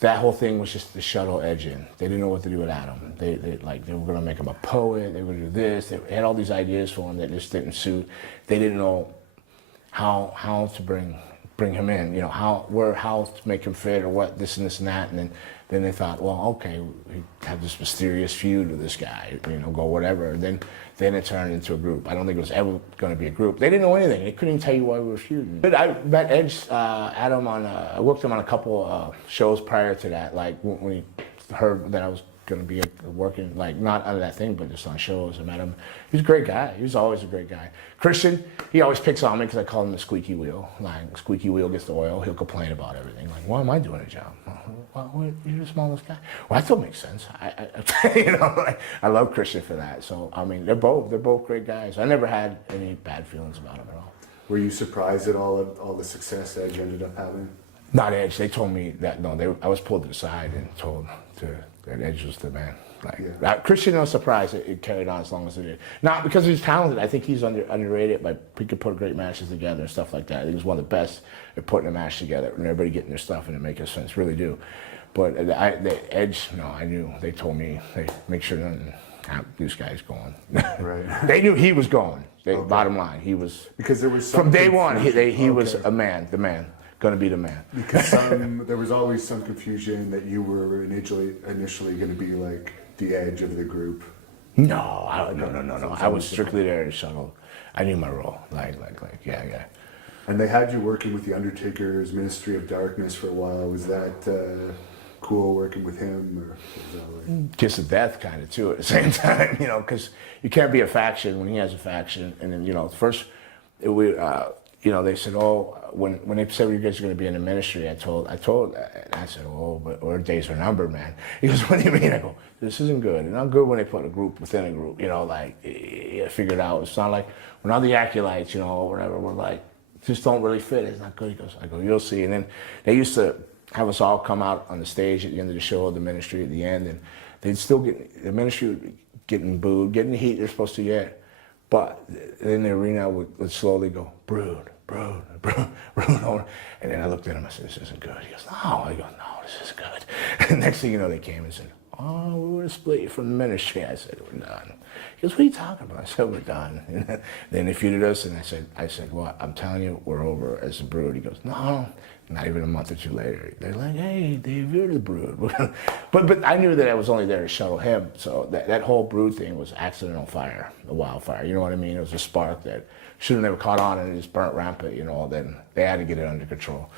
that whole thing was just to shuttle Edge in. They didn't know what to do without him. They were going to make him a poet. They were going to do this. They had all these ideas for him that just didn't suit. They didn't know how to bring him in. You know, how to make him fit or what this and this and that. And then they thought, well, okay, we have this mysterious feud with this guy. You know, go whatever. And then it turned into a group. I don't think it was ever going to be a group. They didn't know anything. They couldn't even tell you why we were feuding. But I met Edge, Adam I worked him on a couple shows prior to that. Like when he heard that I was going to be working, like not under that thing, but just on shows. I met him. He was a great guy. He was always a great guy. Christian, he always picks on me because I call him the squeaky wheel. Like, squeaky wheel gets the oil, he'll complain about everything. Like, why am I doing a job? Well, you're the smallest guy. Well, that still makes sense. You know, like, I love Christian for that. So, I mean, they're both great guys. I never had any bad feelings about them at all. Were you surprised at all the success that Edge ended up having? Not Edge. They told me that, no, I was pulled to the side and told that Edge was the man. Like, yeah. Christian, I was surprised it carried on as long as it did. Not because he's talented. I think he's underrated, but he could put great matches together and stuff like that. He was one of the best at putting a match together and everybody getting their stuff and it making sense, really do. But the Edge, no, I knew. They told me, hey, make sure nothing, this guy's going. Right. They knew he was going. Bottom line, he was. Because there was from day one, he was a man, the man. Going to be the man. Because there was always some confusion that you were initially going to be like the Edge of the group. No. I was strictly there to shuttle. I knew my role. Like, yeah. And they had you working with the Undertaker's Ministry of Darkness for a while. Was that cool working with him, or was that like... Kiss of death, kind of too. At the same time, you know, because you can't be a faction when he has a faction. And then, you know, first you know, they said, oh, when they said you guys are going to be in the ministry, I said, oh, but our days are numbered, man. He goes, what do you mean? I go, this isn't good. And not good when they put a group within a group, you know, like, you figure it out. It's not like, we're not the acolytes, you know, or whatever. We're like, just don't really fit. It's not good. He goes, I go, you'll see. And then they used to have us all come out on the stage at the end of the show, the ministry at the end, and they'd still get, the ministry would getting booed, getting the heat they're supposed to get. But then the arena would slowly go, brood. And then I looked at him, I said, this isn't good. He goes, no. I go, no, this is good. And next thing you know, they came and said, oh, we were to split you from the ministry. I said, we're done. He goes, what are you talking about? I said, we're done. And then they feuded us, and I said, well, I'm telling you, we're over as a brood. He goes, no. Not even a month or two later, they're like, hey, Dave, you're the brood. but I knew that I was only there to shuttle him. So that whole brood thing was accidental fire, a wildfire. You know what I mean? It was a spark that should have never caught on and it just burnt rampant, you know. Then they had to get it under control.